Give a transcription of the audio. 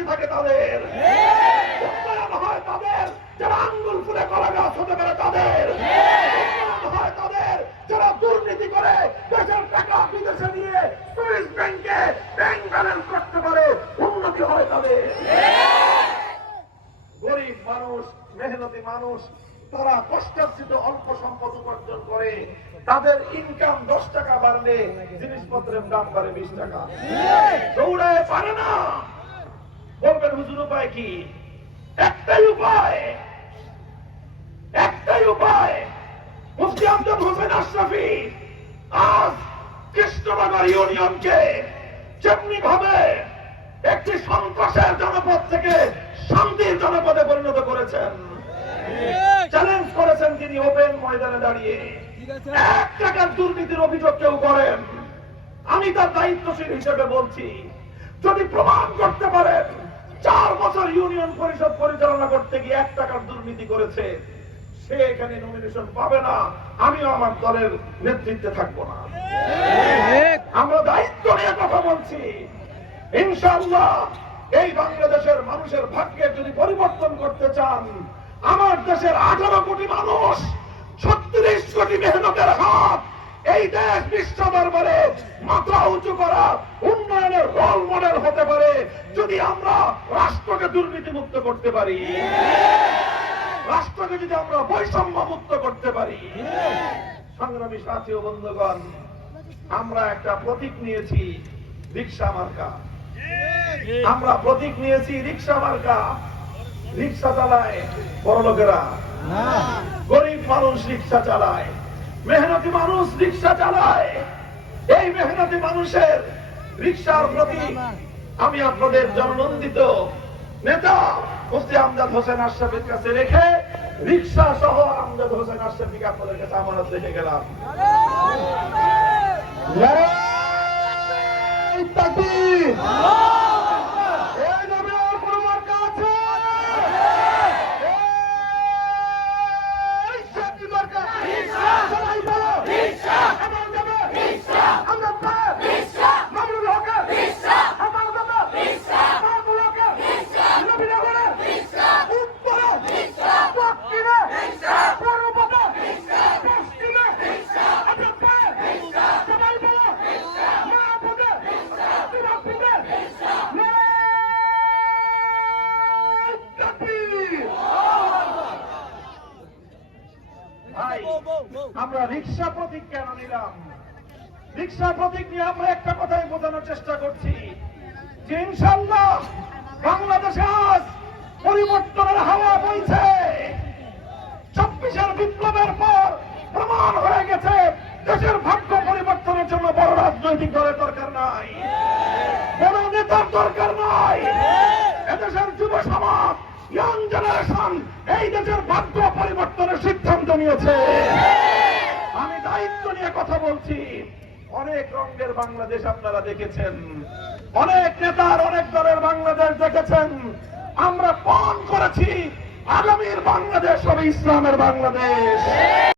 বেশি থাকে তাদের, উন্নয়ন হয় তাদের যারা আঙ্গুল ফুলে কলা গাছ হতে পারে তাদের, উন্নয়ন হয় তাদের যারা দুর্নীতি করে দেশের টাকা বিদেশে নিয়ে সুইস ব্যাংকে ব্যাংক ব্যালেন্স করতে পারে, উন্নতি হয় তাদের। গরিব মানুষ, মেহনতি মানুষ, তারা কষ্টার্জিত অল্প সম্পদ উপার্জন করে, তাদের ইনকাম 10 টাকা বাড়লে জিনিসপত্রের দাম বাড়ে 20 টাকা। দৌড়ায় পারে না। বলবেন হুজুর উপায় কি? একটাই উপায়, একটাই উপায়। মুফতি আমজাদ হোসেন আশরাফি আজ কৃষ্ণনগর ইউনিয়নকে যেমনি ভাবে একটি সন্ত্রাসের জনপদ থেকে শান্তির জনপদে পরিণত করেছেন, চ্যালেঞ্জ করেছেন তিনি ওপেন ময়দানে দাঁড়িয়ে। 1 টাকার দুর্নীতির অভিযোগ কেউ করেন, আমি তার দায়িত্বশীল হিসেবে বলছি, যদি প্রমাণ করতে পারেন 4 বছর ইউনিয়ন পরিষদ পরিচালনা করতে গিয়ে 1 টাকার দুর্নীতি করেছে, সে এখানে নমিনেশন পাবে না, আমিও আমার দলের নেতৃত্বে থাকবো না। আমরা দায়িত্ব নিয়ে কথা বলছি। ইনশাআল্লাহ এই বাংলাদেশের মানুষের ভাগ্যের যদি পরিবর্তন করতে চান, আমার দেশের 18 কোটি মানুষ, 36 কোটি মেহনতের হাত, এই দেশ বিশ্ব দরবারে মাথা উঁচু করা উন্নয়নের রোল মডেল হতে পারে যদি আমরা রাষ্ট্রকে দুর্নীতি মুক্ত করতে পারি, রাষ্ট্রকে যদি আমরা বৈষম্য মুক্ত করতে পারি। সংগ্রামী সাথী ও বন্ধুগণ, আমরা একটা প্রতীক নিয়েছি, রিকশা মার্কা। আমরা প্রতীক নিয়েছি রিকশা মার্কা। রিকশা চালায় বড় লোকেরা, গরিব মানুষ রিকশা চালায়, মেহনতি মানুষ রিকশা চালায়। এই মেহনতি মানুষের রিকশার প্রতি আমি আপনাদের জননন্দিত নেতা মুফতি আমজাদ হোসেন আশরাফির কাছে রেখে রিকশা সহ আমজাদ হোসেন আশরাফিকে আপনাদের কাছে আমানত রেখে গেলাম। আমরা রিকশা প্রতীক কেন নিলাম? রিকশা প্রতীক নিয়ে আমরা একটা কথাই বোঝানোর চেষ্টা করছি যে ইনশাআল্লাহ বাংলাদেশে আজ পরিবর্তনের হাওয়া বইছে। 24 বিপ্লবের পর প্রমাণ হয়ে গেছে দেশের ভাগ্য পরিবর্তনের জন্য বড় রাজনৈতিক দলের দরকার নাই, বড় নেতার দরকার নাই। এদেশের যুব সমাজ, ইয়াং জেনারেশন এই দেশের ভাগ্য পরিবর্তনের সিদ্ধান্ত নিয়েছে। আমি দায়িত্ব নিয়ে কথা বলছি। অনেক রঙের বাংলাদেশ আপনারা দেখেছেন, অনেক নেতার অনেক দলের বাংলাদেশ দেখেছেন। আমরা পণ করেছি আগামীর বাংলাদেশ হবে ইসলামের বাংলাদেশ।